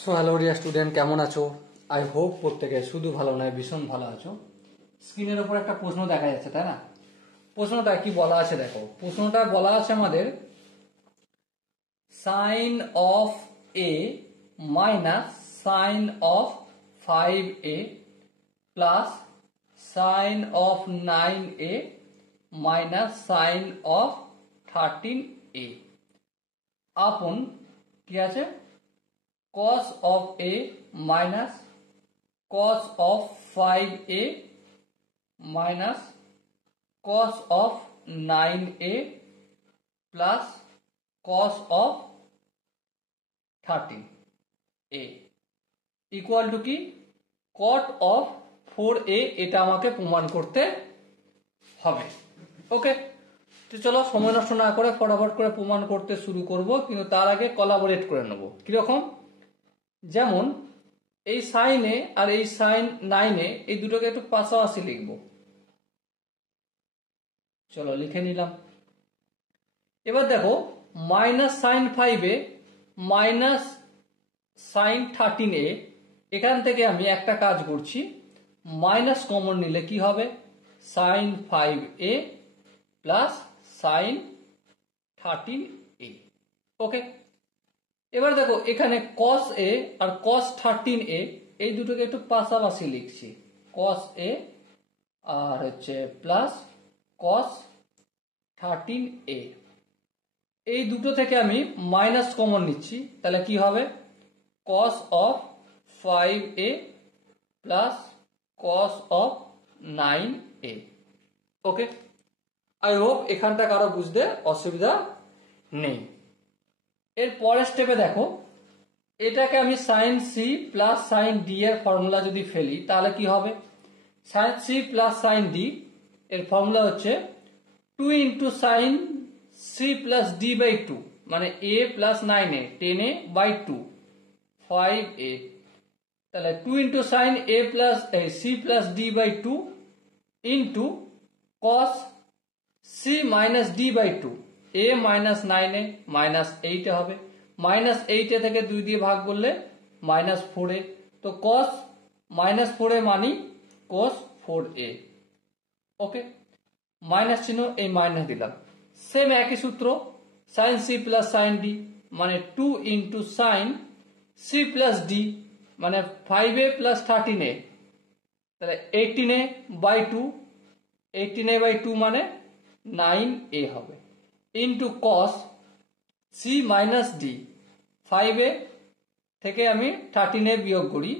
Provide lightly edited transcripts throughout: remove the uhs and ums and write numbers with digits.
So hello dear student, কেমন আছো? I hope প্রত্যেকে শুধু ভালো নয় ভীষণ ভালো আছো। স্ক্রিনের ওপর একটা প্রশ্ন দেখা যাচ্ছে, তাই না? প্রশ্নটা কি বলা আছে দেখো। প্রশ্নটা বলা আছে আমাদের sine of a minus sine of 5a plus sine of 9a minus sine of 13a আপন কি আছে cos of a minus cos of 5a minus cos of 9a plus cos of 13a equal to কি cot of 4a। এটা আমাকে প্রমাণ করতে হবে। ওকে, তো চলো সময় নষ্ট না করে ফটাফট করে প্রমাণ করতে শুরু করব, কিন্তু তার আগে কোলাবোরেট করে নেব। কিরকম? যেমন এই সাইনে আর এই সাইন 9-এ এই দুটোকে একটু পাশাপাশি লিখব। চলো লিখে নিলাম। এবার দেখো minus sine 5a minus sign 13a, এখান থেকে আমি একটা কাজ করছি, মাইনাস কমন নিলে কি হবে sign 5a plus sign 13a। ওকে, এবার দেখো এখানে cos a R cos 13a এই দুটোকে একটু পাশাপাশি লিখছি, cos a আর হচ্ছে প্লাস cos 13a। এই দুটো থেকে আমি মাইনাস কমন নিচ্ছি, তাহলে কি হবে cos of 5a plus cos of 9a। Okay, I hope এখানটা কারো বুঝতে অসুবিধা নেই। এর পরের স্টেপে দেখো, এটাকে আমি sine c plus sine d এর ফর্মুলা যদি ফেলি তাহলে কি হবে, sine c plus sine d এর ফর্মুলা হচ্ছে 2 into sine c plus d by 2, মানে এ plus 9a 10a by 2 5a, তাহলে 2 into sine a plus c plus d by 2 into cos c minus d by 2 a minus 9a minus 8 হবে, minus 8 থেকে 2 দিয়ে ভাগ করলে minus 4a, তো cos minus 4a মানি cos 4a। Okay, minus চিহ্ন এই মাইনাস দিলাম। সেম একই সূত্র, sine c plus sine d মানে 2 into sine c plus d মানে 5a প্লাস 13a, তাহলে 18a বাই 2, 18a বাই 2 মানে 9a হবে, into cos C minus D 5a থেকে আমি 13a বিয়োগ করি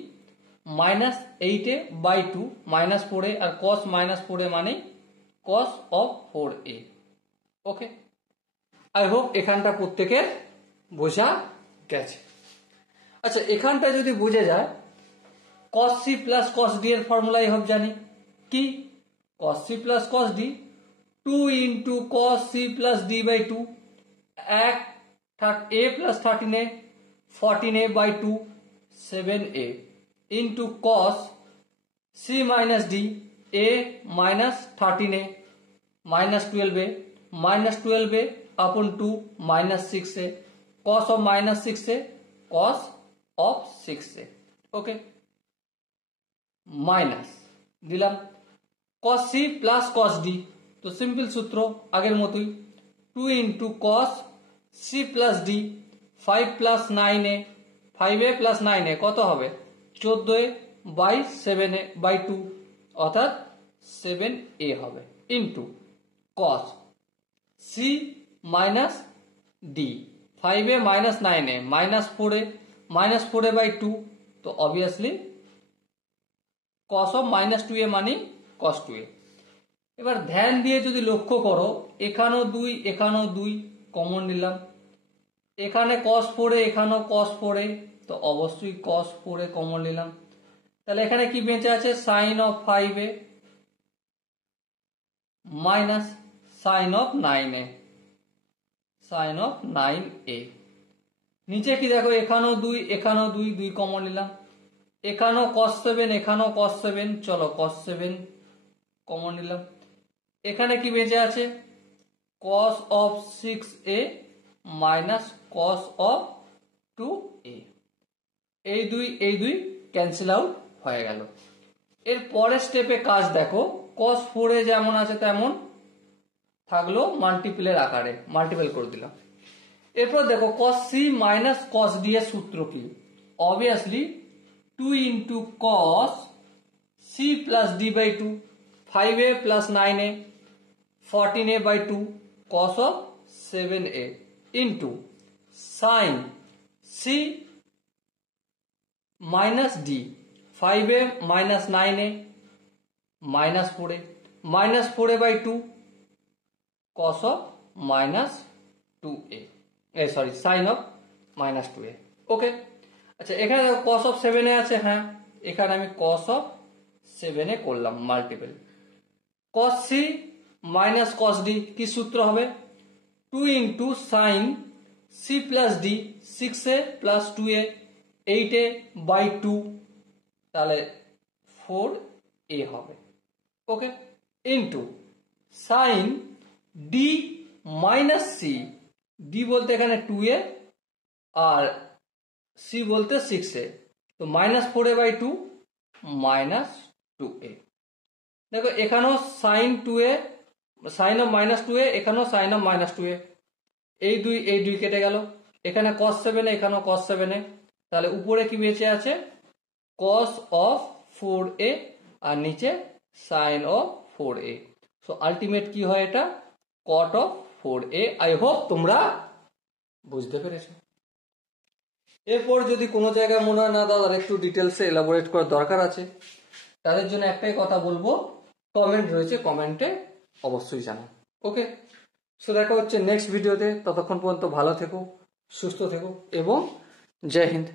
minus 8a by 2 minus 4a, আর cos মাইনাস 4a মানে cos of 4a। Okay, I hope এখানটা প্রত্যেকের বোঝা গেছে। আচ্ছা, এখানটা যদি বুঝে যায়, cos c plus cos d এর ফর্মুলাই হোক জানি কি, cos c plus cos d 2 into cos c plus d by 2 এক a plus 13a 14a by 2 7a into cos c minus d a minus 13a minus 12a upon 2 minus 6a cos of minus 6a cos of 6a। Okay, minus দিলাম cos c plus cos d, তো simple সূত্র আগের মতোই 2 into cos c plus d 5 plus 9a 5a plus 9a কত হবে 14a by 7a by 2 অর্থাৎ 7a হবে, into cos c minus d 5a minus 9a minus 4a by 2, তো obviously cos of minus 2a মানে cos 2a। এবার ধ্যান দিয়ে যদি লক্ষ্য করো, এখানেও 2 এখানেও 2 কমন নিলাম, এখানে cos 4a এখানেও cos 4a, তো অবশ্যই cos 4a কমন নিলাম, তাহলে এখানে কি বেঁচে আছে sine of 5a minus sine of 9a sine of 9a। নিচে কি দেখো এখানেও 2 এখানেও 2 2 কমন নিলাম, এখানেও cos 7 এখানেও cos 7, চলো cos 7 কমন নিলাম, এখানে কি বেঁচে আছে cos of 6a minus cos of 2a। এই দুই ক্যান্সেল আউট হয়ে গেল। এর পরের স্টেপে কাজ দেখো, cos 4a যেমন আছে তেমন থাকলো, মাল্টিপলের আকারে মাল্টিপল করে দিলাম। এরপর দেখো cos c minus cos d এর সূত্র কি? Obviously 2 into cos c plus d by 2, 5a plus 9a, 14a by 2 cos of 7a into sin c minus D, 5a minus 9a minus 4a, minus 4a by 2 cos of minus 2a, sorry sine of minus 2a। Okay, अच्छा এখানে cos of 7a আছে, হ্যাঁ এখানে আমি cos of 7a করলাম multiple. cos c minus cos d কি সূত্র হবে? 2 into sine c plus d, 6a প্লাস 2a, 8a বাই 2, তাহলে 4a হবে। Okay, into sine D minus C, D বলতে এখানে 2a আর সি বলতে 6a, তো minus 4a by 2 minus 2a। দেখো এখানেও sign 2a, sign of minus 2a, এখানেও সাইন অফ মাইনাস 2a, এই দুই কেটে গেল। এখানে cos 7a, এখানেও cos 7a, তাহলে উপরে কি বেঁচে আছে? cos of 4a আর নিচে sin of 4a। So ultimate কি হয় এটা? cot of 4a। I hope তোমরা বুঝতে পেরেছো। এরপর যদি কোনো জায়গায় মনে হয় না দাদা একটু ডিটেলসে এলাবোরেট করার দরকার আছে, তাদের জন্য একটাই কথা বলবো, কমেন্ট রয়েছে, কমেন্টে অবশ্যই জানাও। ওকে, সো দেখা হচ্ছে নেক্সট ভিডিওতে। ততক্ষণ পর্যন্ত ভালো থেকো, সুস্থ থেকো এবং জয় হিন্দ।